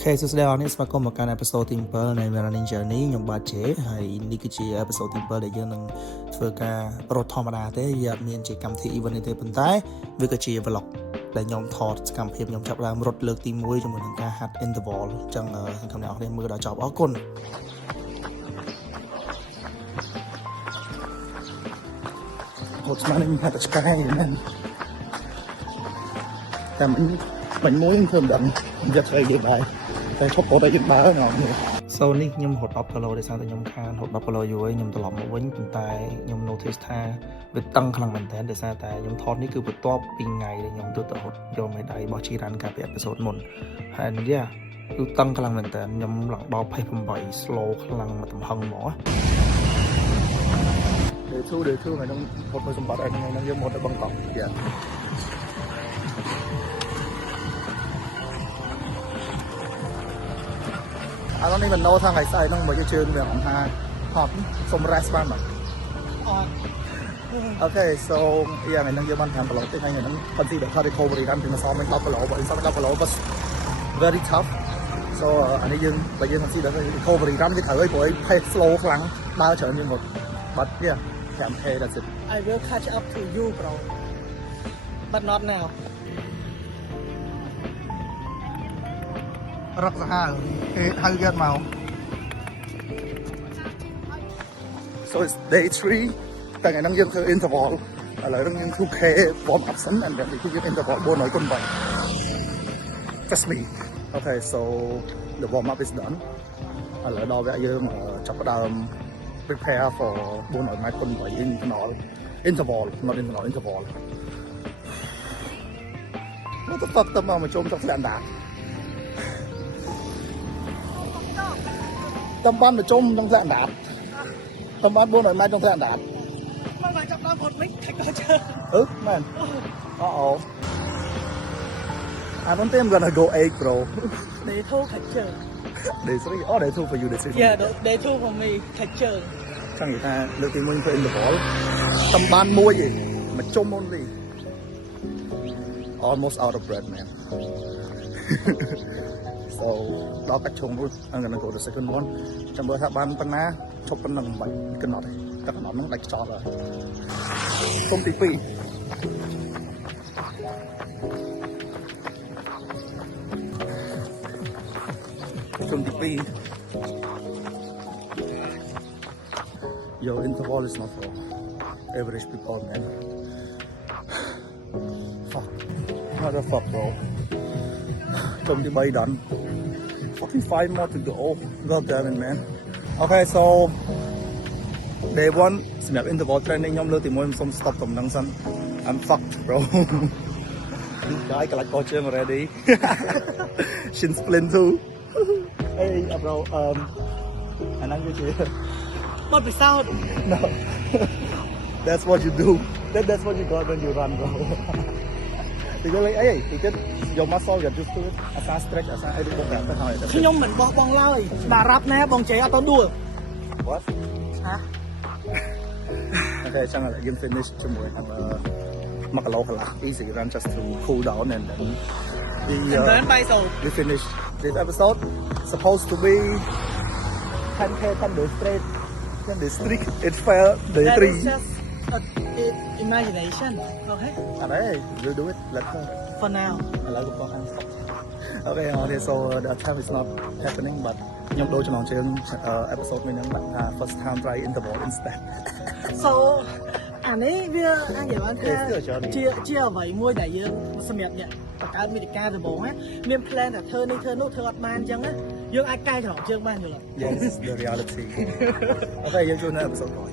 Okay សួស្តីអ្នកស្វាគមន៍មកកាន់ episode ទី7នៃ Running Journey ខ្ញុំបាទជេហើយនេះគឺជា episode ទី7ដែលយើងនឹងធ្វើការរត់ធម្មតាទេវាអត់មានជាកម្មវិធី event ទេប៉ុន្តែវាក៏ជា vlog ដែលខ្ញុំថតសកម្មភាពខ្ញុំចាប់ឡើងរត់លើកទី1ជាមួយនឹងការហាត់ interval អញ្ចឹងសង្ឃឹមអ្នកនរគ្នាមើលដល់ចប់អរគុណហត់ស្មាននេះហាត់តែឆ្កែមែនតែមិនមួយខ្ញុំធ្វើមិនដឹងយកស្អីគេដែរតែឈប់រត់ឲ្យយើងដើរហ្មងសូននេះខ្ញុំរត់10គីឡូដោយសារតែខ្ញុំខានរត់10គីឡូយូរហើយខ្ញុំត្រឡប់មកវិញប៉ុន្តែខ្ញុំ notice ថាវាតឹងខ្លាំងមែនទែនដោយសារតែខ្ញុំថតនេះគឺបន្ទាប់ពីថ្ងៃដែលខ្ញុំទៅរត់យកមេដៃរបស់ជីរ៉ានកាលពី episode មុនហើយនេះគឺតឹងខ្លាំងមែនទែនខ្ញុំឡើងដល់28 slow ខ្លាំងមកទំហឹងហ្មងDay 2 ថ្ងៃហ្នឹងរត់មួយសម្បត្តិថ្ងៃហ្នឹងយើងមកទៅបឹងកក់ទៀតI don't even know ថាថ្ងៃស្អែកហ្នឹងមកយើងជើងវាអង្គថាហត់សុំ rest បានបាទOkay so ថ្ងៃហ្នឹងយើងបាន5គីឡូទេថ្ងៃហ្នឹងប៉ុន្តែដល់ recovery run ពីមកសម10គីឡូបើសម10គីឡូ was very tough so អានេះយើងបើយើងថាដល់ recovery run វាត្រូវឲ្យព្រោះ pace slow ខ្លាំងដើរច្រើនយើងមក but yeah can't pay that's it I will catch up to you bro but not now rất là hay ghét màu so it's day 3 tại ngày năng dân thơ interval lại năng dân 2K warm up sẵn and then we give interval 4 nói con bảy trust me okay so the warm up is done lại đo vẽ dương chọc đầu prepare for 4 nói mai con bảy interval not interval what the fuck tâm mà trông trong sàn đá tâm ban mà trông trong dạng đạp tâm ban 4 mai trong dạng đạp không phải trong đó một mic thạch có chơi man uh-oh I don't think I'm gonna go 8 bro day 2 thạch chơi day 3 oh day 2 for you day 3 yeah day 2 for me thạch chơi chẳng người ta được thì mình phải in the ball tâm ban mua gì mà trông only almost out of breath man so đó cách chung luôn I'm gonna go to the second one trong bữa tháp ban pan na chụp pan nằm bảy cái nọ này các nọ nó đánh tròn rồi công ty phi công ty phi your interval is not for average people man fuck what the fuck bro công ty bay done fucking 5 more to go well done man okay so day 1 សម្រាប់ interval training ខ្ញុំលើកទី1ខ្ញុំសុំ stop តំណឹងសិន I'm fucked bro this guy កន្លះកោជើង already shin splint too hey bro អាហ្នឹងគឺជា bật bị sao no that's what you do that's what you got when you run bro thì cái ấy thì cái dùng muscle gần chút chút asa stretch asa ấy được cả thôi khi nhung mình bong lơi bà rap nè bong chạy ở tao đùa what hả okay chẳng là game finish cho mọi người mặc lâu là easy run just to cool down and then we finish this episode supposed to be 10K 10 day straight 10 day streak it fell day 3 imagination okay đấy we'll do it let's go for now I like the hand stop okay so the time is not happening but ខ្ញុំដូរចំណងជើង episode មួយហ្នឹងដាក់ថា first time try interval instead so អានេះវាអាចនិយាយបានថាជាអ្វីមួយដែលយើងសម្រាប់អ្នកបង្កើតមាតិកាដំបូងណាមាន plan តែធ្វើនេះធ្វើនោះធ្វើអត់បានអញ្ចឹងណាយើងអាចកែចំណងជើងបានយល់ Yes this is the reality okay យើងចូលនៅ episode ក្រោយ